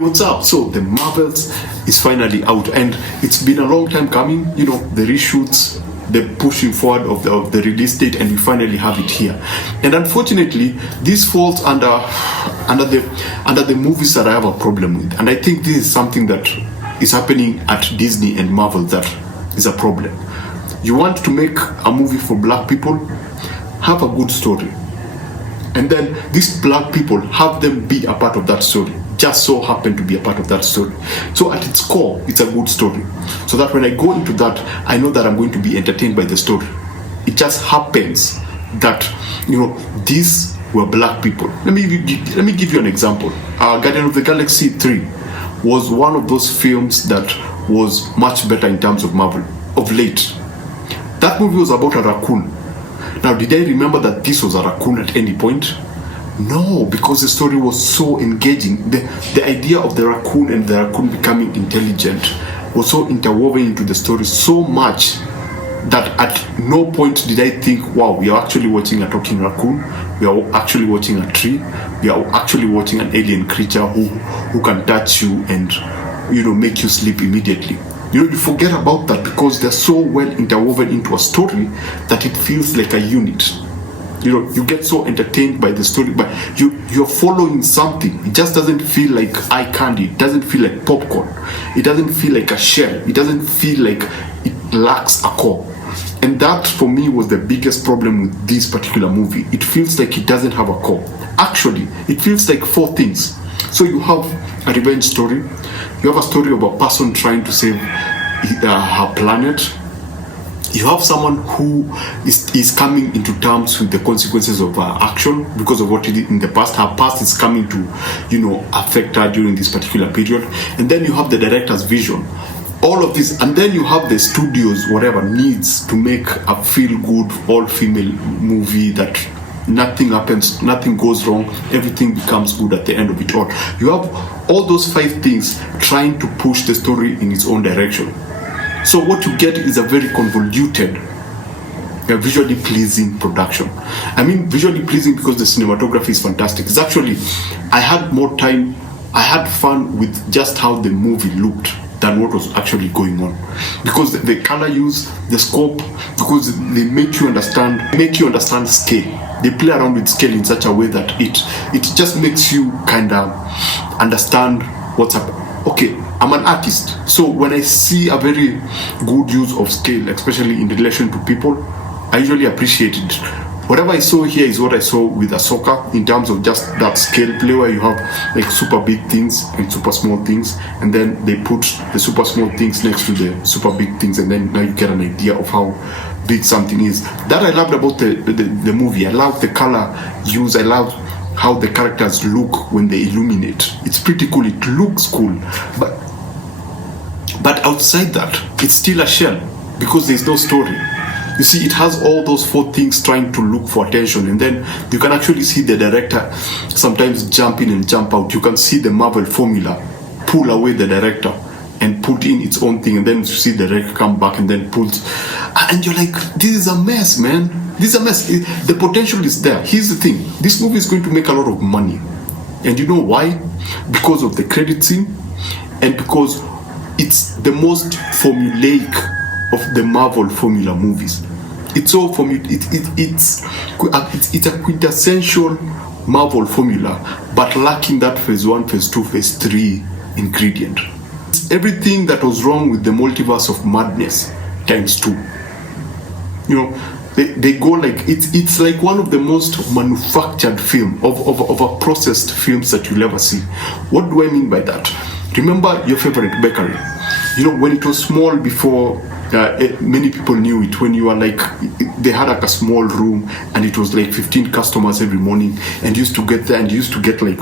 What's up? So the Marvels is finally out, and it's been a long time coming. The reshoots, the pushing forward of the release date, and we finally have it here. And unfortunately, this falls under the movies that I have a problem with. And I think this is something that is happening at Disney and Marvel that is a problem. You want to make a movie for black people, have a good story, and then these black people, have them be a part of that story. Just so happen to be a part of that story. So at its core, it's a good story. So that when I go into that, I know that I'm going to be entertained by the story. It just happens that these were black people. Let me give you an example. Guardian of the Galaxy 3 was one of those films that was much better in terms of Marvel of late. That movie was about a raccoon. Now, did I remember that this was a raccoon at any point? No, because the story was so engaging. The idea of the raccoon and the raccoon becoming intelligent was so interwoven into the story so much that at no point did I think, wow, we are actually watching a talking raccoon, we are actually watching a tree, we are actually watching an alien creature who can touch you and make you sleep immediately. You forget about that because they're so well interwoven into a story that it feels like a unit. You get so entertained by the story, but you're following something. It just doesn't feel like eye candy. It doesn't feel like popcorn. It doesn't feel like a shell. It doesn't feel like it lacks a core. And that, for me, was the biggest problem with this particular movie. It feels like it doesn't have a core. Actually, it feels like four things. So you have a revenge story. You have a story of a person trying to save her planet. You have someone who is coming into terms with the consequences of her action because of what she did in the past. Her past is coming to, affect her during this particular period. And then you have the director's vision. All of this, and then you have the studios, whatever, needs to make a feel-good, all-female movie that nothing happens, nothing goes wrong, everything becomes good at the end of it all. You have all those five things trying to push the story in its own direction. So what you get is a very convoluted, visually pleasing production. I mean visually pleasing because the cinematography is fantastic. It's actually, I had more time, I had fun with just how the movie looked than what was actually going on. Because the color use, the scope, because they make you understand scale. They play around with scale in such a way that it just makes you kind of understand what's up. Okay, I'm an artist, so when I see a very good use of scale, especially in relation to people, I usually appreciate it. Whatever I saw here is what I saw with Ahsoka in terms of just that scale play where you have like super big things and super small things, and then they put the super small things next to the super big things, and then now you get an idea of how big something is. That I loved about the movie. I love the color use. I love how the characters look when they illuminate. It's pretty cool. It looks cool, but outside that, it's still a shell because there's no story. You see, it has all those four things trying to look for attention, and then you can actually see the director sometimes jump in and jump out. You can see the Marvel formula pull away the director and put in its own thing, and then you see the director come back and then pulls, and you're like, this is a mess, man. This is a mess. The potential is there. Here's the thing. This movie is going to make a lot of money. And you know why? Because of the credit scene, and because it's the most formulaic of the Marvel formula movies. It's so it's a quintessential Marvel formula, but lacking that phase 1, phase 2, phase 3 ingredient. It's everything that was wrong with the multiverse of madness times 2. They go like it's like one of the most manufactured film of a processed films that you'll ever see. What do I mean by that? Remember your favorite bakery. When it was small before many people knew it, when you were like, they had like a small room and it was like 15 customers every morning, and you used to get there and you used to get like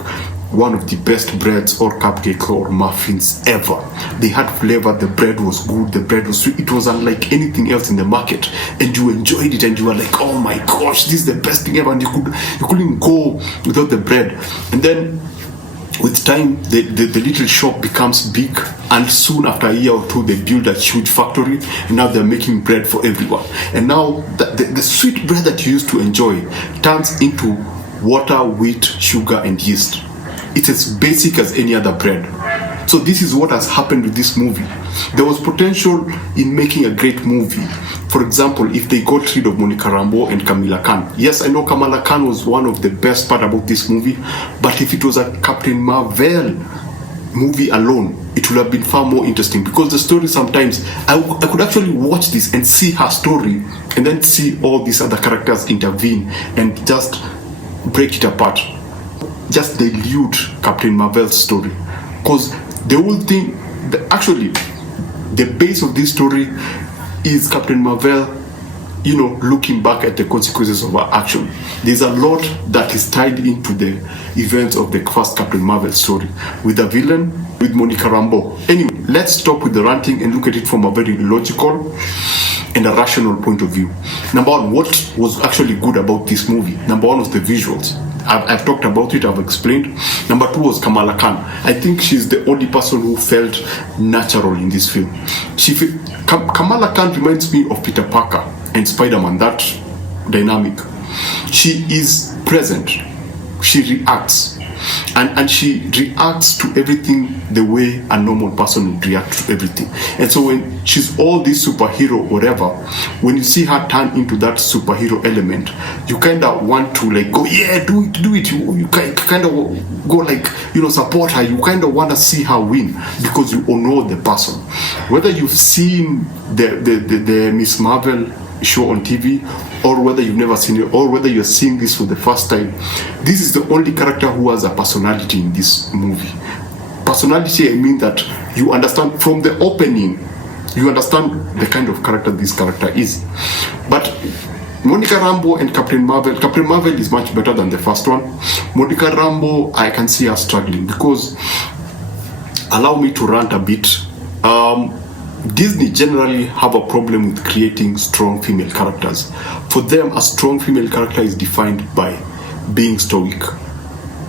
one of the best breads or cupcakes or muffins ever. They had flavor, the bread was good, the bread was sweet. It was unlike anything else in the market, and you enjoyed it and you were like, oh my gosh, this is the best thing ever, and you couldn't go without the bread. And then with time, the little shop becomes big, and soon after a year or two, they build a huge factory, and now they're making bread for everyone. And now the sweet bread that you used to enjoy turns into water, wheat, sugar, and yeast. It's as basic as any other bread. So this is what has happened with this movie. There was potential in making a great movie. For example, if they got rid of Monica Rambeau and Kamala Khan. Yes, I know Kamala Khan was one of the best part about this movie, but if it was a Captain Marvel movie alone, it would have been far more interesting, because the story sometimes I could actually watch this and see her story and then see all these other characters intervene and just break it apart, just dilute Captain Marvel's story. Because the whole thing, actually the base of this story is Captain Marvel, looking back at the consequences of her action. There's a lot that is tied into the events of the first Captain Marvel story, with the villain, with Monica Rambeau. Anyway, let's stop with the ranting and look at it from a very logical and a rational point of view. Number one, what was actually good about this movie? Number one was the visuals. I've talked about it, I've explained. Number two was Kamala Khan. I think she's the only person who felt natural in this film. Kamala Khan reminds me of Peter Parker and Spider-Man, that dynamic. She is present, she reacts, and she reacts to everything the way a normal person would react to everything. And so when she's all this superhero, whatever, when you see her turn into that superhero element, you kind of want to go, yeah, do it. You kind of go support her. You kind of want to see her win, because you know the person. Whether you've seen the Miss Marvel show on TV, or whether you've never seen it, or whether you're seeing this for the first time, this is the only character who has a personality in this movie. Personality, I mean that you understand from the opening, you understand the kind of character this character is. But Monica Rambeau and Captain Marvel is much better than the first one. Monica Rambeau, I can see her struggling, because, allow me to rant a bit, Disney generally have a problem with creating strong female characters. For them, a strong female character is defined by being stoic,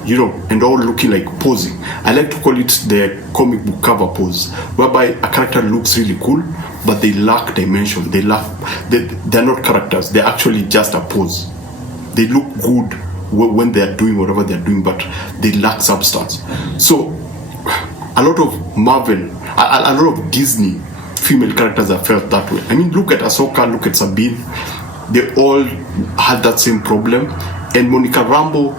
and all looking like posing. I like to call it the comic book cover pose, whereby a character looks really cool, but they lack dimension. They're not characters. They're actually just a pose. They look good when they're doing whatever they're doing, but they lack substance. So a lot of Marvel, a lot of Disney female characters have felt that way. I mean, look at Ahsoka, look at Sabine. They all had that same problem. And Monica Rambeau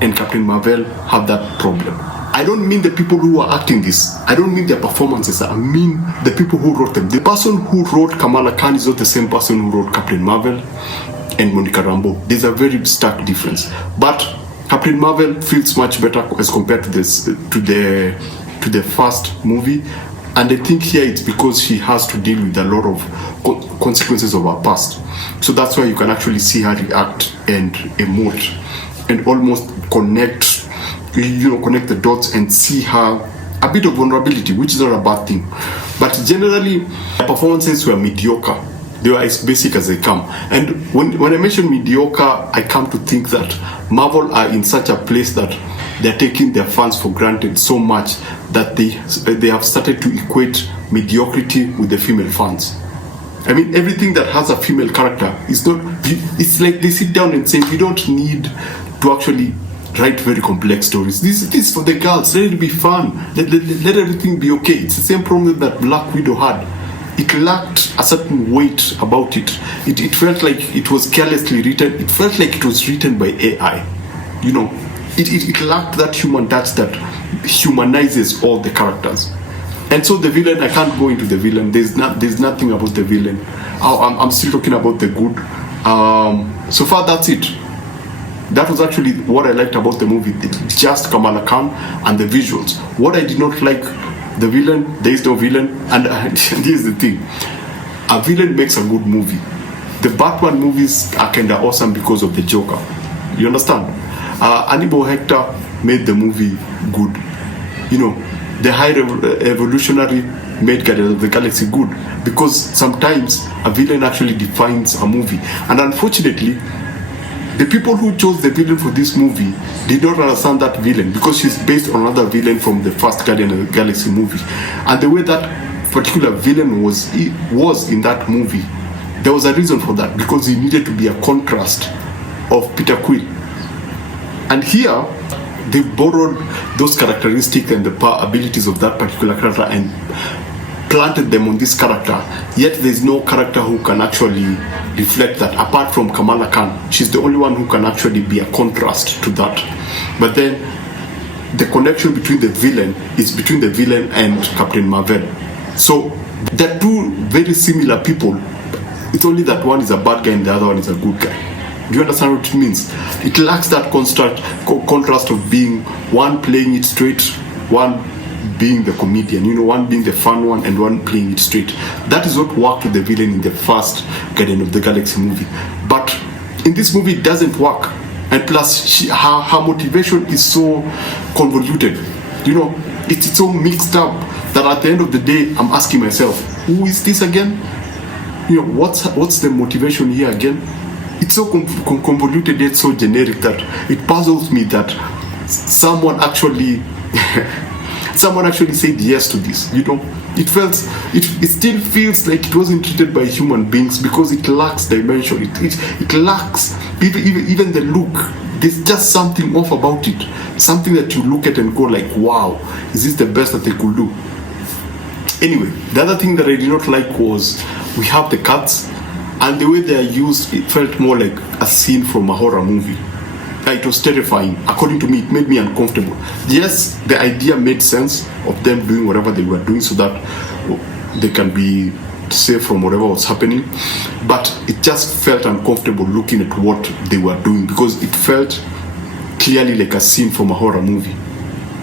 and Captain Marvel have that problem. I don't mean the people who are acting this. I don't mean their performances. I mean the people who wrote them. The person who wrote Kamala Khan is not the same person who wrote Captain Marvel and Monica Rambeau. There's a very stark difference. But Captain Marvel feels much better as compared to the first movie. And I think here it's because she has to deal with a lot of consequences of her past. So that's why you can actually see her react and emote and almost connect the dots and see her a bit of vulnerability, which is not a bad thing. But generally, the performances were mediocre. They were as basic as they come. And when I mention mediocre, I come to think that Marvel are in such a place that they're taking their fans for granted so much that they have started to equate mediocrity with the female fans. I mean, everything that has a female character is not. It's like they sit down and say, we don't need to actually write very complex stories. This is for the girls. Let it be fun. Let everything be okay. It's the same problem that Black Widow had. It lacked a certain weight about it. It felt like it was carelessly written. It felt like it was written by AI. It lacked that human touch that humanizes all the characters. And so the villain, I can't go into the villain. There's nothing about the villain. I'm still talking about the good. So far, that's it. That was actually what I liked about the movie. It's just Kamala Khan and the visuals. What I did not like, the villain, there is no villain. And here's the thing. A villain makes a good movie. The Batman movies are kind of awesome because of the Joker. You understand? Hannibal Hector made the movie good. The High Evolutionary made Guardians of the Galaxy good, because sometimes a villain actually defines a movie. And unfortunately, the people who chose the villain for this movie did not understand that villain, because she's based on another villain from the first Guardians of the Galaxy movie. And the way that particular villain was in that movie, there was a reason for that, because he needed to be a contrast of Peter Quill. And here, they borrowed those characteristics and the abilities of that particular character and planted them on this character, yet there's no character who can actually reflect that apart from Kamala Khan. She's the only one who can actually be a contrast to that. But then the connection between the villain is between the villain and Captain Marvel. So they're two very similar people. It's only that one is a bad guy and the other one is a good guy. Do you understand what it means? It lacks that contrast of being one playing it straight, one being the comedian, one being the fun one and one playing it straight. That is what worked with the villain in the first Guardian of the Galaxy movie. But in this movie, it doesn't work. And plus, her motivation is so convoluted. It's so mixed up that at the end of the day, I'm asking myself, who is this again? What's the motivation here again? It's so convoluted yet so generic that it puzzles me that someone actually said yes to this. It still feels like it wasn't treated by human beings because it lacks dimension. It lacks even the look. There's just something off about it. Something that you look at and go like, wow, is this the best that they could do? Anyway, the other thing that I did not like was we have the cuts, and the way they are used, it felt more like a scene from a horror movie. It was terrifying. According to me, it made me uncomfortable. Yes, the idea made sense of them doing whatever they were doing so that they can be safe from whatever was happening, but it just felt uncomfortable looking at what they were doing because it felt clearly like a scene from a horror movie.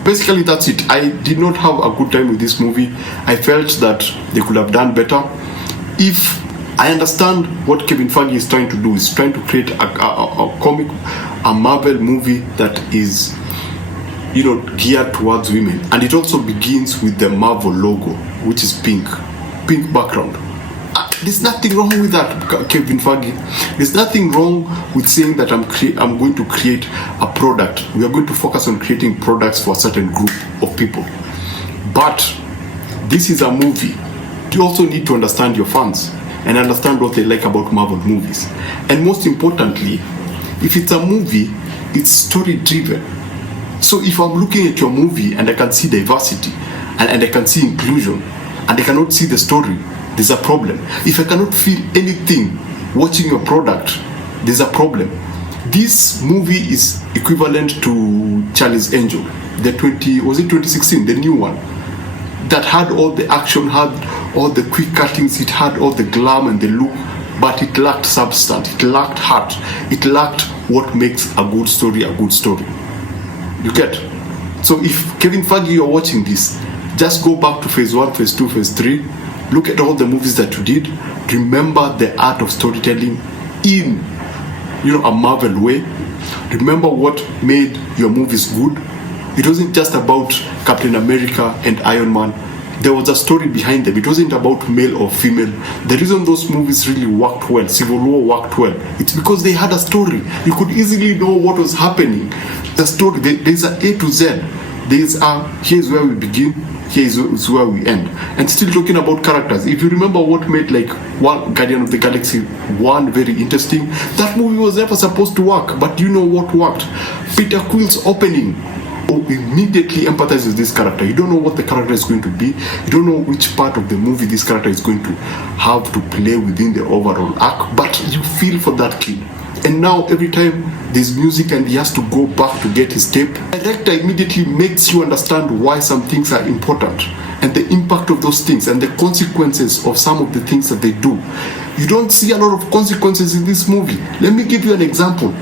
Basically, that's it. I did not have a good time with this movie. I felt that they could have done better. If I understand what Kevin Feige is trying to do, is trying to create a Marvel movie that is, geared towards women, and it also begins with the Marvel logo, which is pink background. There's nothing wrong with that, Kevin Feige. There's nothing wrong with saying that I'm going to create a product. We are going to focus on creating products for a certain group of people. But this is a movie. You also need to understand your fans and understand what they like about Marvel movies. And most importantly, if it's a movie, it's story driven. So if I'm looking at your movie and I can see diversity and I can see inclusion and I cannot see the story, there's a problem. If I cannot feel anything watching your product, there's a problem. This movie is equivalent to Charlie's Angel, the 2016, the new one, that had all the action, had all the quick cuttings, it had all the glam and the look, but it lacked substance, it lacked heart, it lacked what makes a good story a good story. You get? So if Kevin Feige, you're watching this, just go back to phase 1, phase 2, phase 3, look at all the movies that you did, remember the art of storytelling in a Marvel way. Remember what made your movies good. It wasn't just about Captain America and Iron Man. There was a story behind them. It wasn't about male or female. The reason those movies really worked well, Civil War worked well, it's because they had a story. You could easily know what was happening. The story, there's a A to Z. Here's where we begin, here's where we end. And still talking about characters. If you remember what made one Guardian of the Galaxy 1 very interesting, that movie was never supposed to work, but you know what worked? Peter Quill's opening. Immediately empathize with this character. You don't know what the character is going to be. You don't know which part of the movie this character is going to have to play within the overall arc, but you feel for that kid. And now every time there's music and he has to go back to get his tape, the director immediately makes you understand why some things are important and the impact of those things and the consequences of some of the things that they do. You don't see a lot of consequences in this movie. Let me give you an example.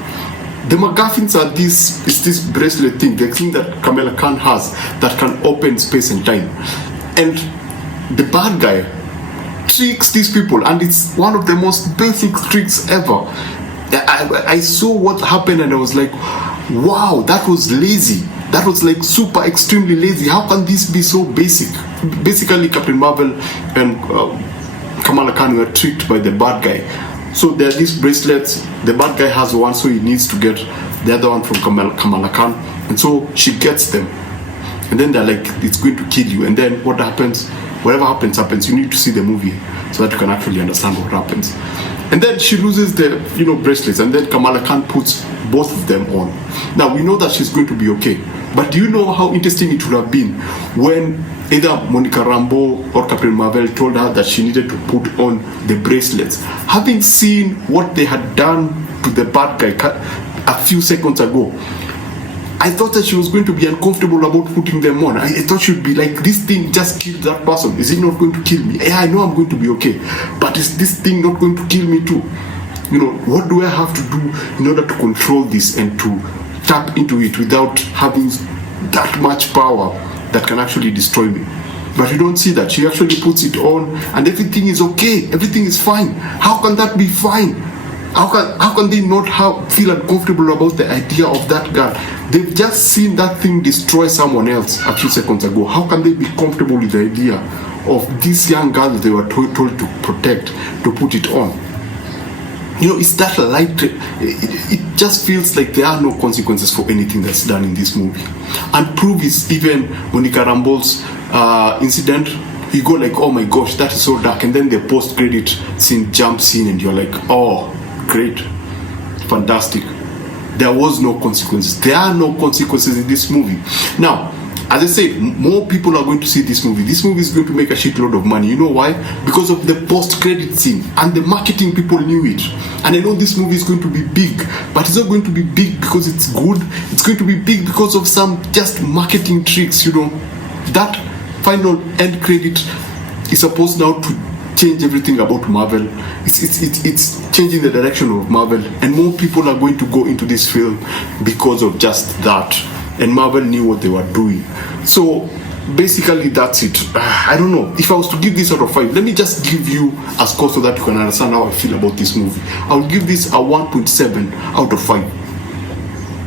The MacGuffins are this bracelet thing, the thing that Kamala Khan has that can open space and time. And the bad guy tricks these people, and it's one of the most basic tricks ever. I saw what happened and I was like, wow, that was lazy. That was super extremely lazy. How can this be so basic? Basically, Captain Marvel and Kamala Khan were tricked by the bad guy. So there are these bracelets, the bad guy has one, so he needs to get the other one from Kamala Khan, and so she gets them. And then they're like, it's going to kill you. And then what happens? Whatever happens. You need to see the movie so that you can actually understand what happens. And then she loses the bracelets, and then Kamala Khan puts both of them on. Now we know that she's going to be okay, but do you know how interesting it would have been when either Monica Rambeau or Captain Marvel told her that she needed to put on the bracelets, having seen what they had done to the bad guy a few seconds ago? I thought that she was going to be uncomfortable about putting them on. I thought she'd be like, this thing just killed that person. Is it not going to kill me? Yeah, I know I'm going to be okay, but is this thing not going to kill me too? What do I have to do in order to control this and to tap into it without having that much power that can actually destroy me? But you don't see that. She actually puts it on and everything is okay. Everything is fine. How can that be fine? How can they not feel uncomfortable about the idea of that gun? They've just seen that thing destroy someone else a few seconds ago. How can they be comfortable with the idea of this young girl they were told to protect, to put it on? It's that light. It just feels like there are no consequences for anything that's done in this movie. And proof is even Monica Rambeau's incident. You go like, oh my gosh, that is so dark. And then the post-credit scene jumps in and you're like, oh, great, fantastic. There was no consequences. There are no consequences in this movie. Now, as I said, more people are going to see this movie. This movie is going to make a shitload of money. You know why? Because of the post-credit scene and the marketing. People knew it. And I know this movie is going to be big, but it's not going to be big because it's good. It's going to be big because of some just marketing tricks. That final end credit is supposed now to change everything about Marvel. It's changing the direction of Marvel, and more people are going to go into this film because of just that. And Marvel knew what they were doing. So basically that's it. I don't know if I was to give this out of 5. Let me just give you a score so that you can understand how I feel about this movie. I'll give this a 1.7 out of 5.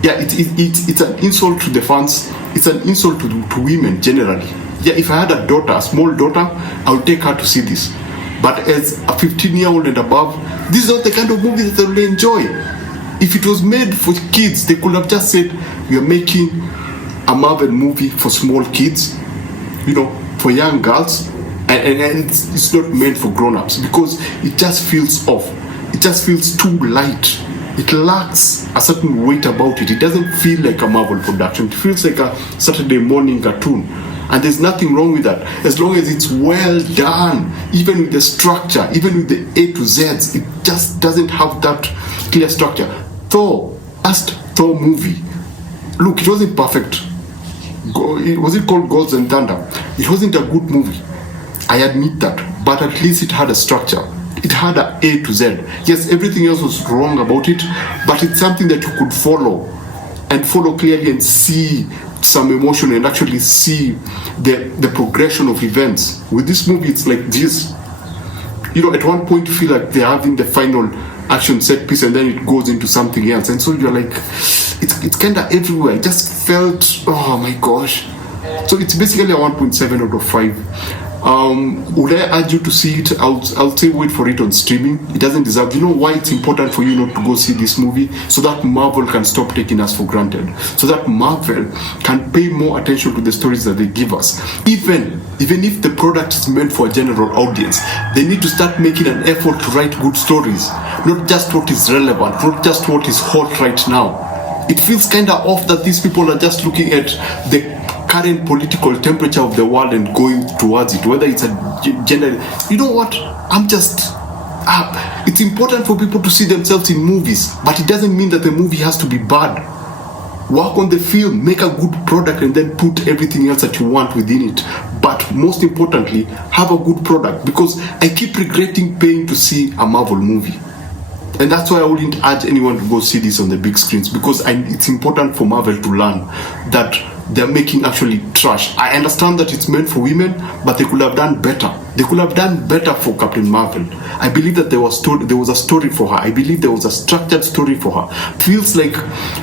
Yeah, it's an insult to the fans. It's an insult to women generally. Yeah, if I had a daughter, a small daughter, I would take her to see this. But as a 15-year-old and above, this is not the kind of movie that they will enjoy. If it was made for kids, they could have just said, we are making a Marvel movie for small kids, for young girls, and it's not meant for grown-ups, because it just feels off. It just feels too light. It lacks a certain weight about it. It doesn't feel like a Marvel production. It feels like a Saturday morning cartoon. And there's nothing wrong with that, as long as it's well done. Even with the structure, even with the A to Z's, it just doesn't have that clear structure. Last Thor movie, look, it wasn't perfect. Was it called Gods and Thunder? It wasn't a good movie, I admit that, but at least it had a structure. It had a A to Z. Yes, everything else was wrong about it, but it's something that you could follow clearly and see some emotion and actually see the progression of events. With this movie, it's like this. At one point you feel like they're having the final action set piece and then it goes into something else, and so you're like, it's kind of everywhere. I just felt, oh my gosh. So it's basically a 1.7 out of 5. Would I urge you to see it? I'll say wait for it on streaming. It doesn't deserve. You know why it's important for you not to go see this movie? So that Marvel can stop taking us for granted. So that Marvel can pay more attention to the stories that they give us. Even if the product is meant for a general audience, they need to start making an effort to write good stories. Not just what is relevant, not just what is hot right now. It feels kind of off that these people are just looking at the current political temperature of the world and going towards it, whether it's a gender. You know what? It's important for people to see themselves in movies, but it doesn't mean that the movie has to be bad. Work on the film, make a good product, and then put everything else that you want within it. But most importantly, have a good product, because I keep regretting paying to see a Marvel movie. And that's why I wouldn't urge anyone to go see this on the big screens, because it's important for Marvel to learn that they're making actually trash. I understand that it's meant for women, but they could have done better. They could have done better for Captain Marvel. I believe that there was a story for her. I believe there was a structured story for her. Feels like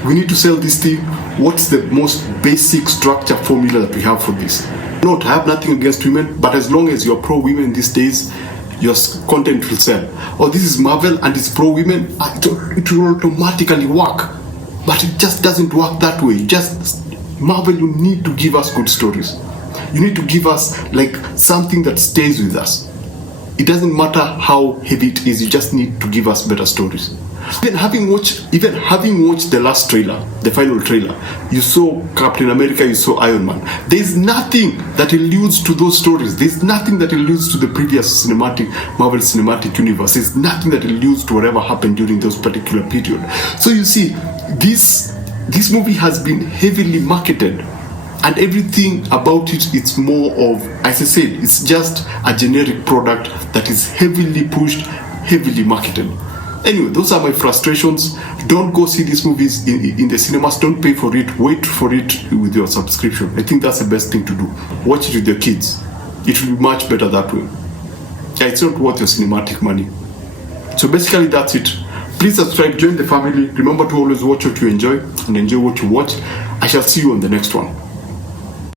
we need to sell this thing. What's the most basic structure formula that we have for this? Note, I have nothing against women, but as long as you're pro-women these days, your content will sell. Or this is Marvel and it's pro-women, it will automatically work. But it just doesn't work that way. Marvel, you need to give us good stories. You need to give us like something that stays with us. It doesn't matter how heavy it is, you just need to give us better stories. Even having watched the last trailer, the final trailer, you saw Captain America, you saw Iron Man. There's nothing that alludes to those stories. There's nothing that alludes to the previous Marvel Cinematic Universe. There's nothing that alludes to whatever happened during those particular period. So you see, this movie has been heavily marketed, and everything about it, it's more of, as I said, it's just a generic product that is heavily pushed, heavily marketed. Anyway, those are my frustrations. Don't go see these movies in the cinemas. Don't pay for it. Wait for it with your subscription. I think that's the best thing to do. Watch it with your kids. It will be much better that way. Yeah, it's not worth your cinematic money. So basically, that's it. Please subscribe, join the family. Remember to always watch what you enjoy and enjoy what you watch. I shall see you on the next one.